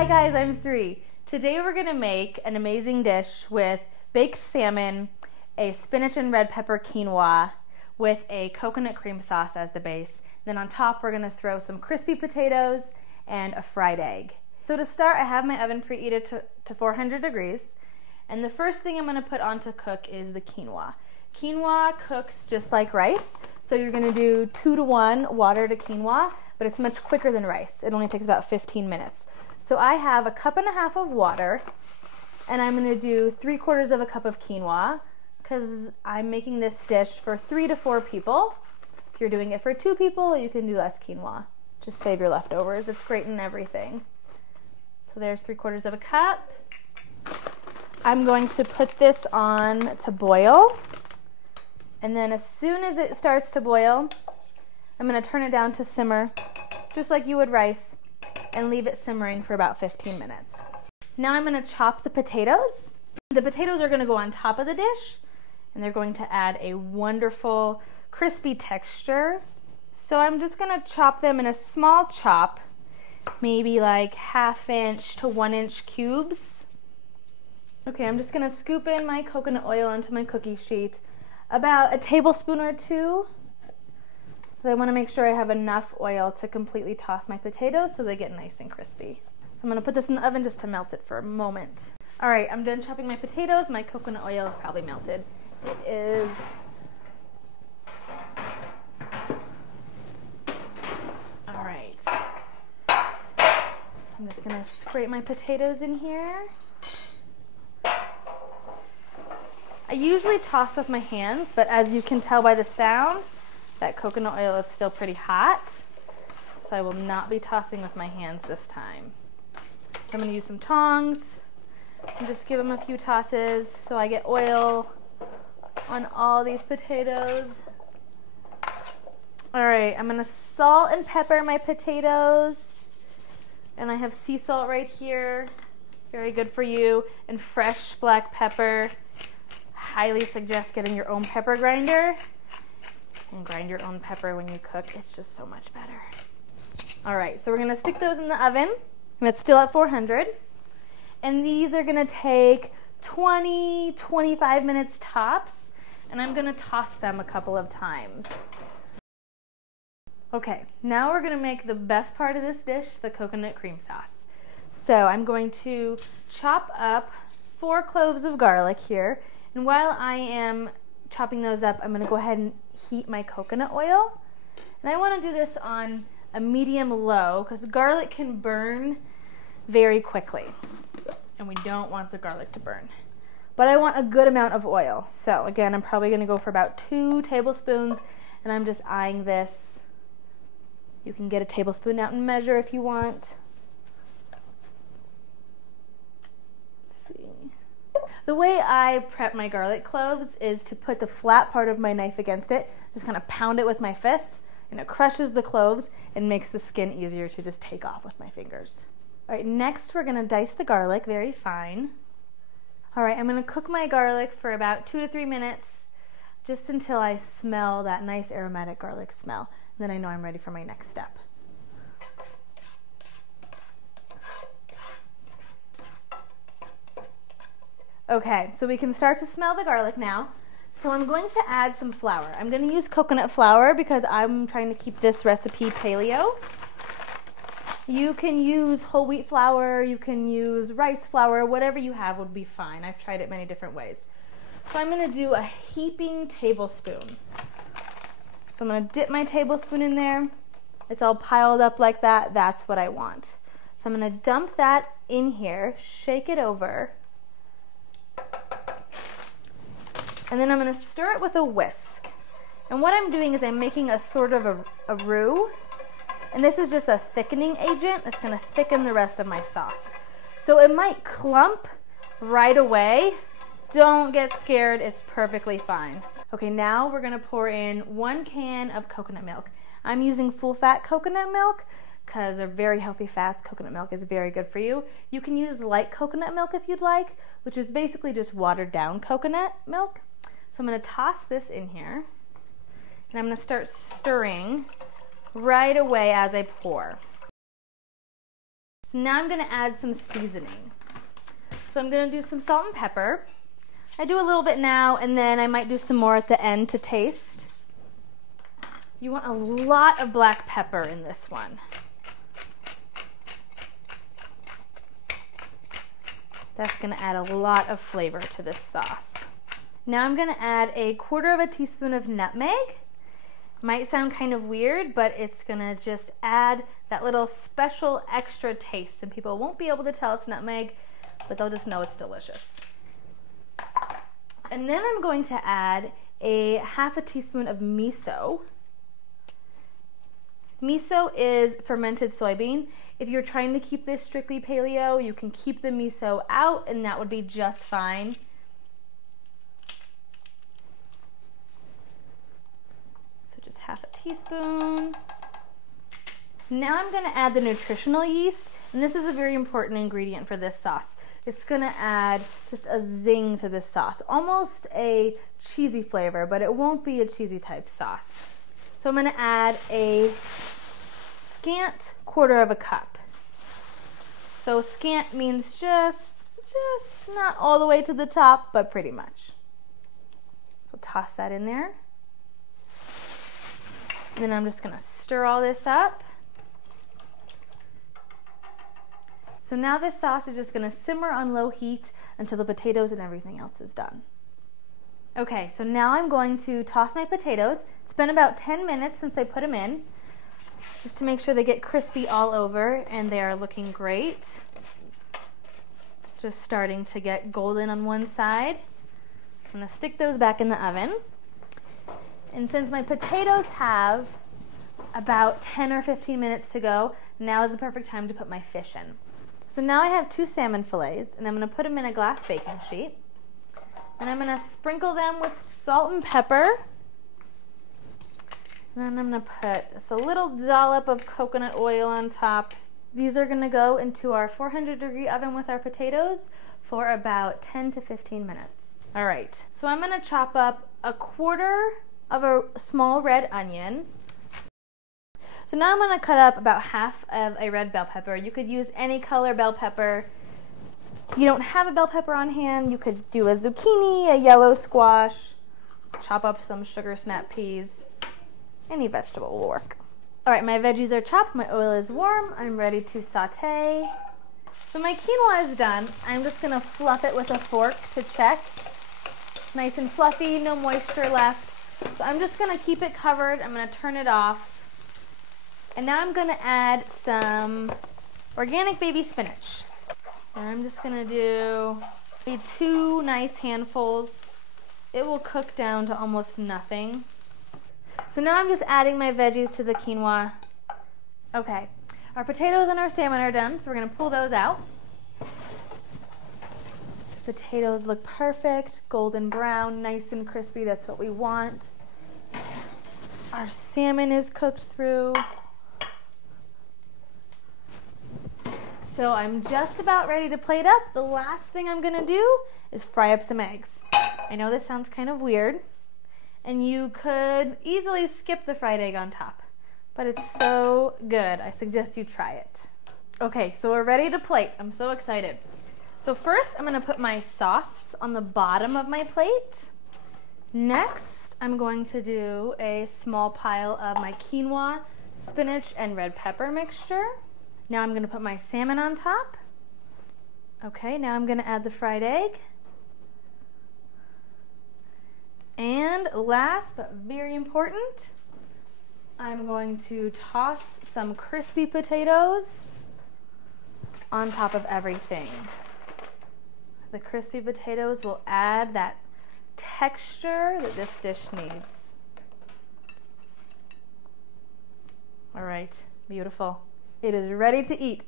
Hi guys, I'm Sri. Today we're gonna make an amazing dish with baked salmon, a spinach and red pepper quinoa with a coconut cream sauce as the base. Then on top we're gonna throw some crispy potatoes and a fried egg. So to start, I have my oven preheated to 400 degrees. And the first thing I'm gonna put on to cook is the quinoa. Quinoa cooks just like rice. So you're gonna do 2 to 1 water to quinoa, but it's much quicker than rice. It only takes about 15 minutes. So I have a 1.5 cups of water, and I'm gonna do 3/4 cup of quinoa, because I'm making this dish for 3 to 4 people. If you're doing it for 2 people, you can do less quinoa. Just save your leftovers, it's great in everything. So there's 3/4 cup. I'm going to put this on to boil. And then as soon as it starts to boil, I'm gonna turn it down to simmer, just like you would rice, and leave it simmering for about 15 minutes. Now I'm gonna chop the potatoes. The potatoes are gonna go on top of the dish, and they're going to add a wonderful crispy texture. So I'm just gonna chop them in a small chop, maybe like 1/2 inch to 1 inch cubes. Okay, I'm just gonna scoop in my coconut oil onto my cookie sheet. About a tablespoon or 2. I want to make sure I have enough oil to completely toss my potatoes so they get nice and crispy. So I'm going to put this in the oven just to melt it for a moment. Alright, I'm done chopping my potatoes. My coconut oil is probably melted. It is. Alright. I'm just going to scrape my potatoes in here. I usually toss with my hands, but as you can tell by the sound, that coconut oil is still pretty hot. So I will not be tossing with my hands this time. So I'm going to use some tongs and just give them a few tosses so I get oil on all these potatoes. Alright, I'm going to salt and pepper my potatoes. And I have sea salt right here. Very good for you. And fresh black pepper. Highly suggest getting your own pepper grinder and grind your own pepper when you cook. It's just so much better. Alright, so we're going to stick those in the oven, and it's still at 400. And these are going to take 20-25 minutes tops, and I'm going to toss them a couple of times. Okay, now we're going to make the best part of this dish, the coconut cream sauce. So I'm going to chop up 4 cloves of garlic here. And while I am chopping those up, I'm going to go ahead and heat my coconut oil. And I want to do this on a medium-low because garlic can burn very quickly. And we don't want the garlic to burn. But I want a good amount of oil. So again, I'm probably going to go for about 2 tablespoons. And I'm just eyeing this. You can get a tablespoon out and measure if you want. The way I prep my garlic cloves is to put the flat part of my knife against it, just kind of pound it with my fist, and it crushes the cloves and makes the skin easier to just take off with my fingers. All right, next we're gonna dice the garlic very fine. All right, I'm gonna cook my garlic for about 2 to 3 minutes, just until I smell that nice aromatic garlic smell. And then I know I'm ready for my next step. Okay, so we can start to smell the garlic now. So I'm going to add some flour. I'm going to use coconut flour because I'm trying to keep this recipe paleo. You can use whole wheat flour, you can use rice flour, whatever you have would be fine. I've tried it many different ways. So I'm going to do a heaping tablespoon. So I'm going to dip my tablespoon in there. It's all piled up like that. That's what I want. So I'm going to dump that in here, shake it over. And then I'm going to stir it with a whisk. And what I'm doing is I'm making a sort of a roux. And this is just a thickening agent that's going to thicken the rest of my sauce. So it might clump right away. Don't get scared. It's perfectly fine. Okay, now we're going to pour in 1 can of coconut milk. I'm using full fat coconut milk because they're very healthy fats. Coconut milk is very good for you. You can use light coconut milk if you'd like, which is basically just watered down coconut milk. So I'm going to toss this in here, and I'm going to start stirring right away as I pour. So now I'm gonna add some seasoning. So I'm gonna do some salt and pepper. I do a little bit now, and then I might do some more at the end to taste. You want a lot of black pepper in this one. That's gonna add a lot of flavor to this sauce. Now I'm gonna add a 1/4 teaspoon of nutmeg. Might sound kind of weird, but it's gonna just add that little special extra taste, and people won't be able to tell it's nutmeg, but they'll just know it's delicious. And then I'm going to add a 1/2 teaspoon of miso. Miso is fermented soybean. If you're trying to keep this strictly paleo, you can keep the miso out and that would be just fine. So just 1/2 teaspoon. Now I'm gonna add the nutritional yeast, and this is a very important ingredient for this sauce. It's gonna add just a zing to this sauce, almost a cheesy flavor, but it won't be a cheesy type sauce. So I'm gonna add a scant 1/4 cup. So scant means just not all the way to the top, but pretty much. So toss that in there. And then I'm just gonna stir all this up. So now this sauce is just gonna simmer on low heat until the potatoes and everything else is done. Okay, so now I'm going to toss my potatoes. It's been about 10 minutes since I put them in, just to make sure they get crispy all over, and they are looking great. Just starting to get golden on one side. I'm gonna stick those back in the oven. And since my potatoes have about 10 or 15 minutes to go, now is the perfect time to put my fish in. So now I have 2 salmon fillets, and I'm gonna put them in a glass baking sheet. And I'm gonna sprinkle them with salt and pepper. And then I'm gonna put just a little dollop of coconut oil on top. These are gonna go into our 400-degree oven with our potatoes for about 10 to 15 minutes. All right, so I'm gonna chop up a 1/4 of a small red onion. So now I'm gonna cut up about 1/2 of a red bell pepper. You could use any color bell pepper. If you don't have a bell pepper on hand, you could do a zucchini, a yellow squash, chop up some sugar snap peas. Any vegetable will work. All right, my veggies are chopped, my oil is warm, I'm ready to saute. So my quinoa is done. I'm just gonna fluff it with a fork to check. Nice and fluffy, no moisture left. So I'm just gonna keep it covered, I'm gonna turn it off. And now I'm gonna add some organic baby spinach. And I'm just gonna do maybe 2 nice handfuls. It will cook down to almost nothing. So now I'm just adding my veggies to the quinoa. Okay, our potatoes and our salmon are done, so we're gonna pull those out. Potatoes look perfect, golden brown, nice and crispy, that's what we want. Our salmon is cooked through. So I'm just about ready to plate up. The last thing I'm gonna do is fry up some eggs. I know this sounds kind of weird, and you could easily skip the fried egg on top, but it's so good. I suggest you try it. Okay, so we're ready to plate. I'm so excited. So first, I'm gonna put my sauce on the bottom of my plate. Next, I'm going to do a small pile of my quinoa, spinach, and red pepper mixture. Now I'm gonna put my salmon on top. Okay, now I'm gonna add the fried egg. And last but very important, I'm going to toss some crispy potatoes on top of everything. The crispy potatoes will add that texture that this dish needs. All right, beautiful. It is ready to eat.